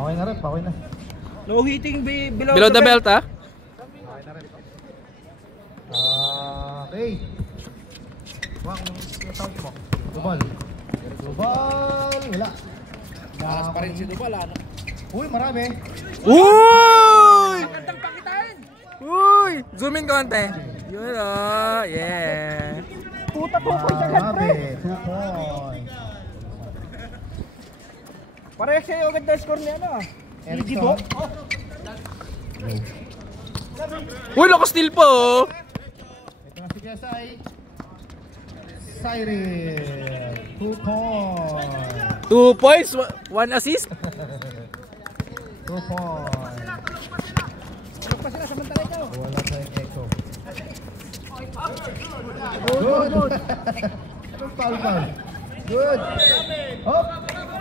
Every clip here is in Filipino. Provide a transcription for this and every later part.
Okay na rin, okay na. No hitting below the belt, ha? Okay na rin. Okay. Wag yung tawag mo. Dubal. Dubal. Wala. Malas pa rin si Dubal, ano? Uy, marami. Uy! Magandang pakitain! Uy! Zoom in konti. Yun, oh. Yeah. Puta 2 points agad, pre. 2 points. Parehas sa'yo agad na score niya, ano? Erickson. Uy, loko steal po, oh. Ito na si Kesay. Cyril. 2 points. 2 points, 1 assist. 2 points. Ano pa sila samantala ito? Wala sa echo. Good. Anong foul? Good. Hop.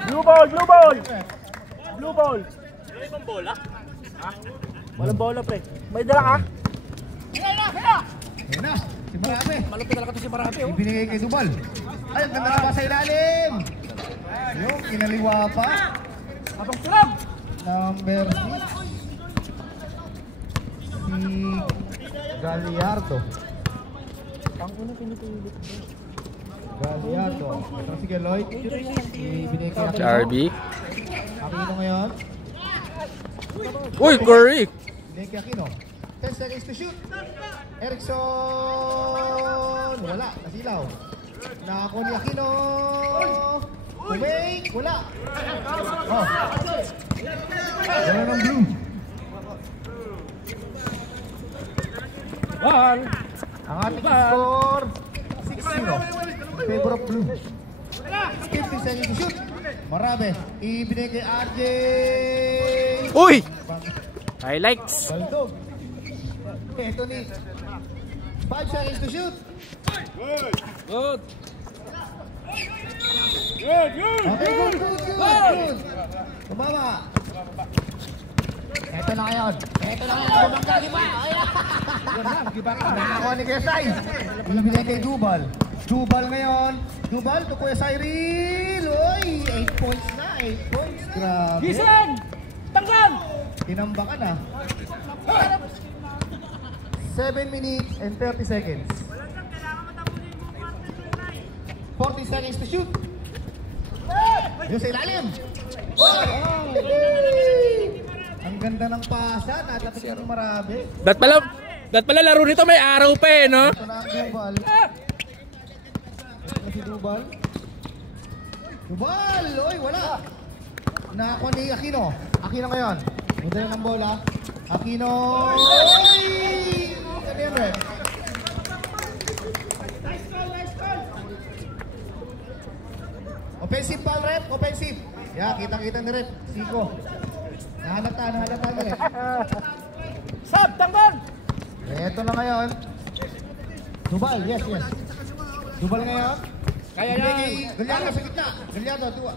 Blue ball! Blue ball! Blue ball! May ibang bola? Ha? Walang bola, pre. May dala ka? Ayan na. Si Marami. Malupit talaga ito si Marami, oh. Ibinigay kay Dubal. Ay, ang ganda na sa ilalim. Yung kinaliwa pa. Abang sulab! Number 6. Si Gallardo. Ang unang pinutulit. Gallardo. Ito si Lloyd. Ibinigay kay Aquino. RB. Aquino ngayon. Uy, Curry. Ibinigay kay Aquino. 10 seconds to shoot. Erickson. Wala. Nasilaw. Nako ni Aquino. Kumake. Wala. Oh. Wala ng blue. One! Ang ating score 6-0 in favor of blue. 50 seconds to shoot. Marami. Ibinigay kay RJ. Uy! Highlights. Baldog. Ito ni 5 seconds to shoot. Good. Okay, good. Tumama. Ito na ngayon. Bumangga di ba? Nakakuha ni Kesay. Ibinigay kay Dubal. Dubal ngayon. Dubal to Kuya Cyril. Uy, 8 points na. 8 points. Grabe. Gising! Tanggal! Tinambakan na. 7 minutes and 30 seconds. 40 seconds to shoot. Yung sa ilalim. Ang ganda ng pasa. Natapos ng Marami. Dat pala laro nito may araw pa, eh, no? Ito na ang Dubal. Ito na si Dubal. Dubal! Uy, wala. Nakakuha ni Aquino. Aquino ngayon. Mudala ng bola. Aquino. Uy! Ano yan, Red? Offensive foul, Red. Offensive. Yeah, kitang-kita ni Red. Siko. Nahalata ni Red. Sab! Tanggal! Ito na ngayon. Dubal, yes. Dubal ngayon. Kaya yan! Gallardo sa gitna. Gallardo, tuwa.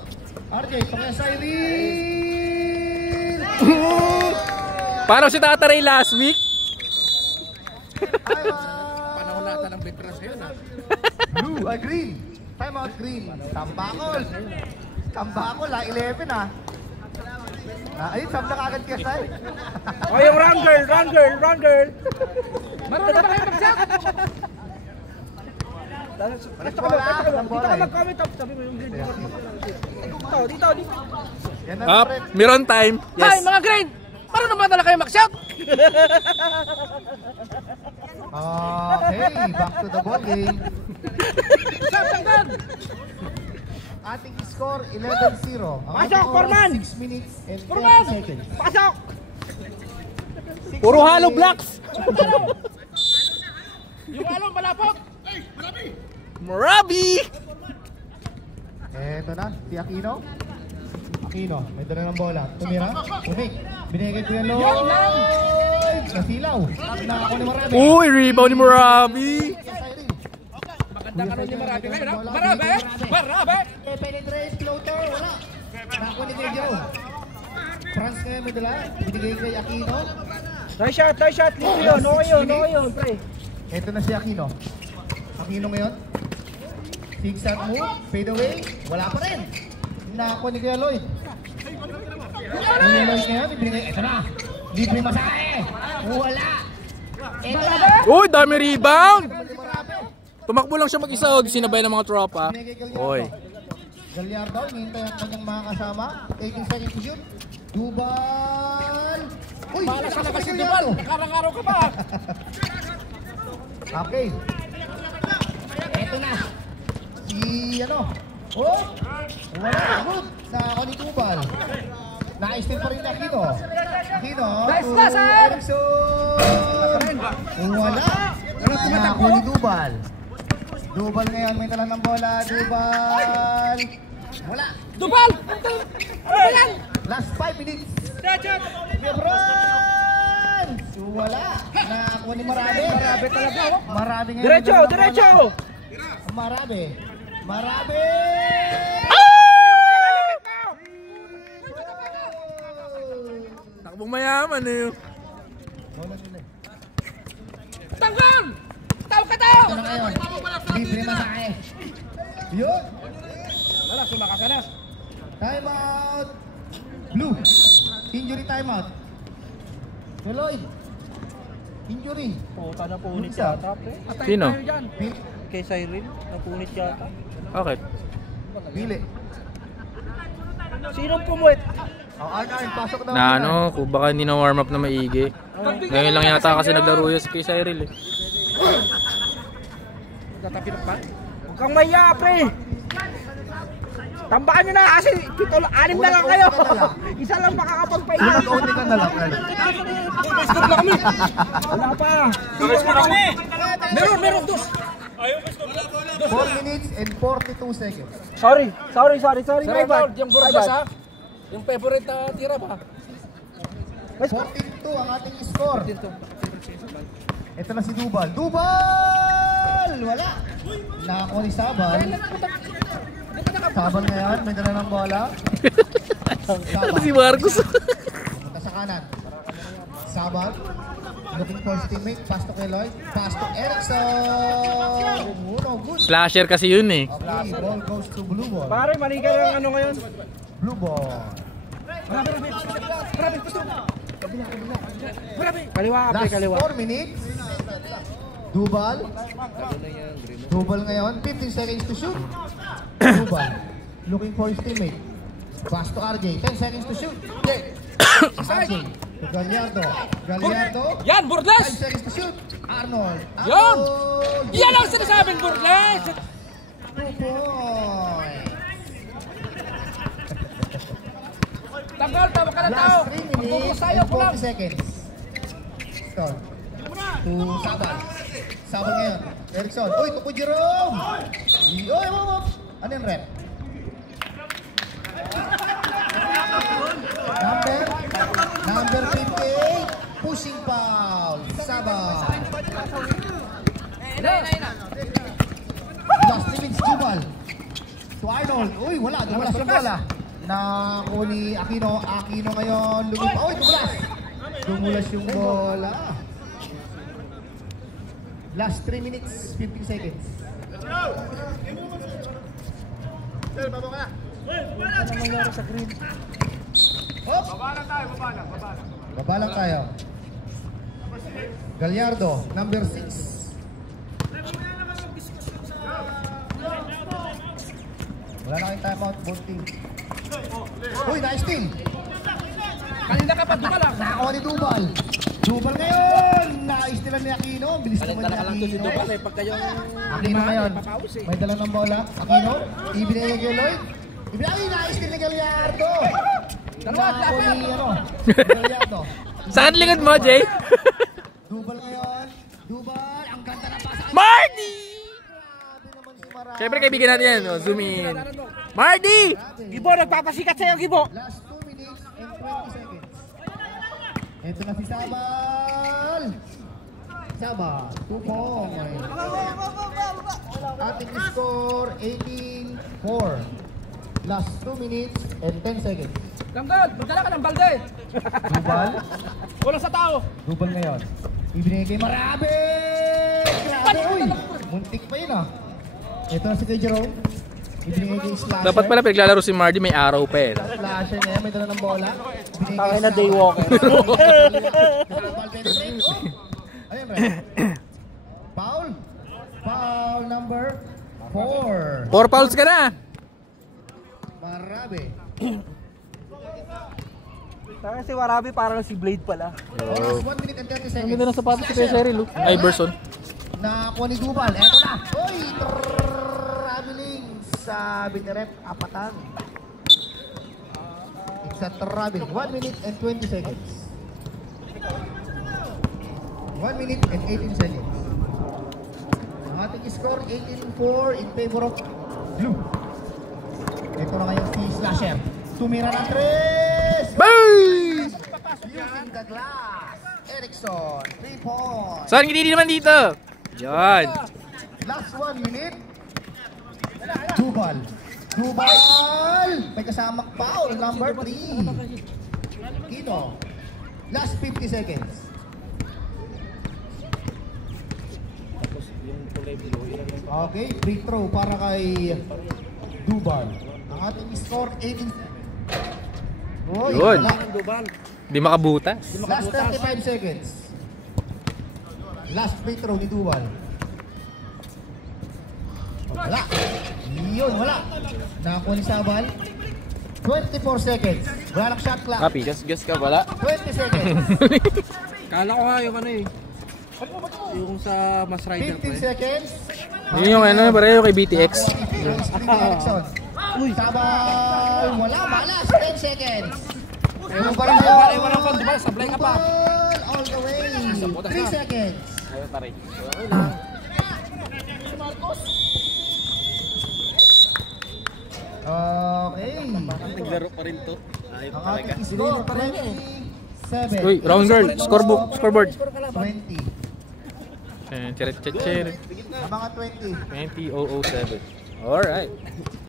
RJ, pangya Cyril! Parang si Tataray last week. Panahon nata ng Petras yun, ha? Blue, green. Time out green. Tambakol. Tambakol, 11 ah. Ayun, sab na kagad Kesay. O yung run girl! Marunong ba kayo mag-shot? Dito ka mag-comment up. Sabi mo yung green. Dito. Yan na Up, meron time. Hi Yes. mga green! Marunong ba talaga kayo mag-shot? Okay, back to the ball game. Sab! Tanggal! Ating score 11-0. Ang Pasok, ating oras, Forman! 6 minutes and 30 Forman! seconds. Pasok! Puro hollow blocks. Yung alon, malapot! Marabi! Eto na, si Aquino. Aquino, may dala ng bola. Tumira, tumik. Binigay ko yan, Lloyd! Nasilaw. Nakako ni Marami. Uy, rebound ni Marabi. Maganda ka rin ni Marami ngayon, ha? Marami! Penetrate, floater, wala. Nakako ni Pedro. France ngayon may dala. Binigay kay Aquino. Try shot, limpyo. No yun, pre. Eto na si Aquino. Aquino ngayon. Zigzag move, fade away. Wala pa rin. Nakako ni Kuya Lloyd. libre. Ito na. Libre masahe. Wala. Ito na. Uy, dami rebound! Tumakbo lang siya mag-isa, sinabay ng mga tropa. Oy. Gallardo, hinihintay ang kanyang mga kasama. 18 seconds to shoot. Dubal. Uy, Malas ka na kasi Dubal. Nakarang-araw ka pa. Okay. Ito na. Si ano? Oh! Wala. Good. Sa ako ni Dubal. Na-steal pa rin na Aquino. Aquino. Nice na, sir! Erickson. Wala. Na ako ni Dubal. Dubal ngayon. May tala ng bola. Dubal. Wala. Dubal! Ano ba yan? Last 5 minutes. Lebron! Wala. Nakakuha ni Marabe. Grabe talaga, oh. Marabe ngayon. Diretso, diretso! Marabe. Marabe! Takbong mayaman eh. Bola sila. Tanggal! Tao ka tao! Ito na ngayon. Libre masahe. Yun. Wala, sumakas ka na. Time out. Blue. Injury time out. Lloyd. Injury. Puta na punit Isa. yata, pre. Sino? Pil. Kay Cyril, napunit yata. Bakit? Pili. Sinong pumuit? Arn, pasok daw. Na ano, kung baka hindi na warm up na maigi. Ngayon lang yata kasi naglaro yun kay Cyril eh. Tatapin pa? Huwag kang maya, pre! Tambakan nyo na kasi 6 na lang kayo. Isa lang makakapagpahinga. Unang-unti ka na lang. Stop na kami. Wala pa. Meron dos. 4 minutes and 42 seconds. Sorry. My bad. Yung Burgas ha? Yung favorite tira ba? 14-2 ang ating score. Ito na si Dubal. Dubal! Wala. Nakakuha ni Sabal. Sabal ngayon, may dala ng bola. Ano si Marcos? Punta sa kanan. Sabal. Looking for his teammate. Pass to kay Lloyd. Pass to Erickson. Uno, good. Slasher kasi yun eh. Okay, ball goes to blue ball. Pare, mali ka lang ano ngayon. Blue ball. Kaliwa ka, pre, Last kaliwa. 4 minutes. Dubal. Dubal ngayon. 15 seconds to shoot. Dubal. Looking for his teammate. Pass to RJ. 10 seconds to shoot. RJ. To Gallardo. Gallardo. Yan, 5 Burgas! seconds to shoot. Arnold. Yan! Arnold. Yan ang sinasabing Burgas! 2 points. Tanggal, tama ka na tao. Last 3 minutes and 40 seconds. Stone. To Sabal. Sabal ngayon. Erickson. Uy, tuko Jerome! Uy, ano yung rep? Number 58. Pushing foul. Sabal. Last 3 minutes, Jubal. To Arnold. Uy, wala. Dumulas yung bola. Nakuni Aquino. Aquino ngayon. Lumipa. Uy, dumulas. Dumulas yung bola. Last 3 minutes, 15 seconds. Ano nangyari sa green? Hop! Baba lang tayo. Gallardo, number 6. Wala na kayong timeout, both team. Uy, nice team! Kanina ka pa, Dubal ah. Nakakuha ni Dubal. Dubal ngayon! Nais nila ni Aquino. Bilis naman ni Aquino. Pag kayong Aquino ngayon. May dala ng bola. Aquino. Ibinigay kay Lloyd. Ibinigay, nais nila ni Gallardo. Nakakuha ni Gallardo. Saan likod mo, Jay? Dubal ngayon. Dubal. Ang ganda na pasa. Marty! Grabe naman si Marami. Siyempre kaibigan natin yan. O, zoom in. Marty! Gibo, nagpapasikat sa'yo, Gibo. Last 2 minutes and 20 seconds. Ito na si Sabal. Sabal. 2 points. Ating score 18-4. Last 2 minutes and 10 seconds. Tanggal, magdala ka ng balde. Dubal. Wala sa tao. Dubal ngayon. Ibinigay kay Marabe! Grabe, uy! Muntik pa yun ah. Ito na si kay Jerome. Ibinigay kay Slasher. Dapat pala pinaglalaro si Mardy, may araw pa eh. Slasher niya, may dala ng bola. Ibinigay Tangay kay na daywalker. Ball penetrate. Oh. Ayun, Red. Foul. Foul number 4. 4 fouls ka na. Marabe. Tangay si Warabi parang si Blade pala. Oras 1 minute and 30 Ang seconds. ganda ng sapatos si Cheryl. Iverson. Nakakuha ni Dubal. Eto na. Uy! Traveling. Sabi ni Rep, apatan. It's a traveling. 1 minute and 20 seconds. 1 minute and 18 seconds. Ang ating score, 18-4 in favor of Blue. Ito na ngayon si Slasher. Tumira ng 3. Boom! Using the glass. Erickson. 3 points. Saan hindi naman dito? Yan. Last 1 minute. Dubal. Dubal! May kasamang foul. Number 3. Kino. Last 50 seconds. Okay, free throw para kay Dubal. Ang ating score 18. Oy, Yun. wala. Di makabutas. Last 35 seconds. Last free throw ni Dubal. Wala. Yun, wala. Nakakuha ni Sabal. 24 seconds. Wala lang shot clock. Copy, just ka wala. 20 seconds. Kala ko nga yung ano eh. Yung sa Mas Rider 15 seconds. Yun yung ano, pareho kay BTX. Erickson. Sabal. Wala, malas. 10 seconds. Ewan lang kung diba, sablay ka pa. Dubal all the way. 3 seconds. Ayun, taray. Okay. Naglaro pa rin to. Ang ating score, 27. Uy, round girl, scoreboard. 20. Cherit. Ang mga 20. 20-007. Alright.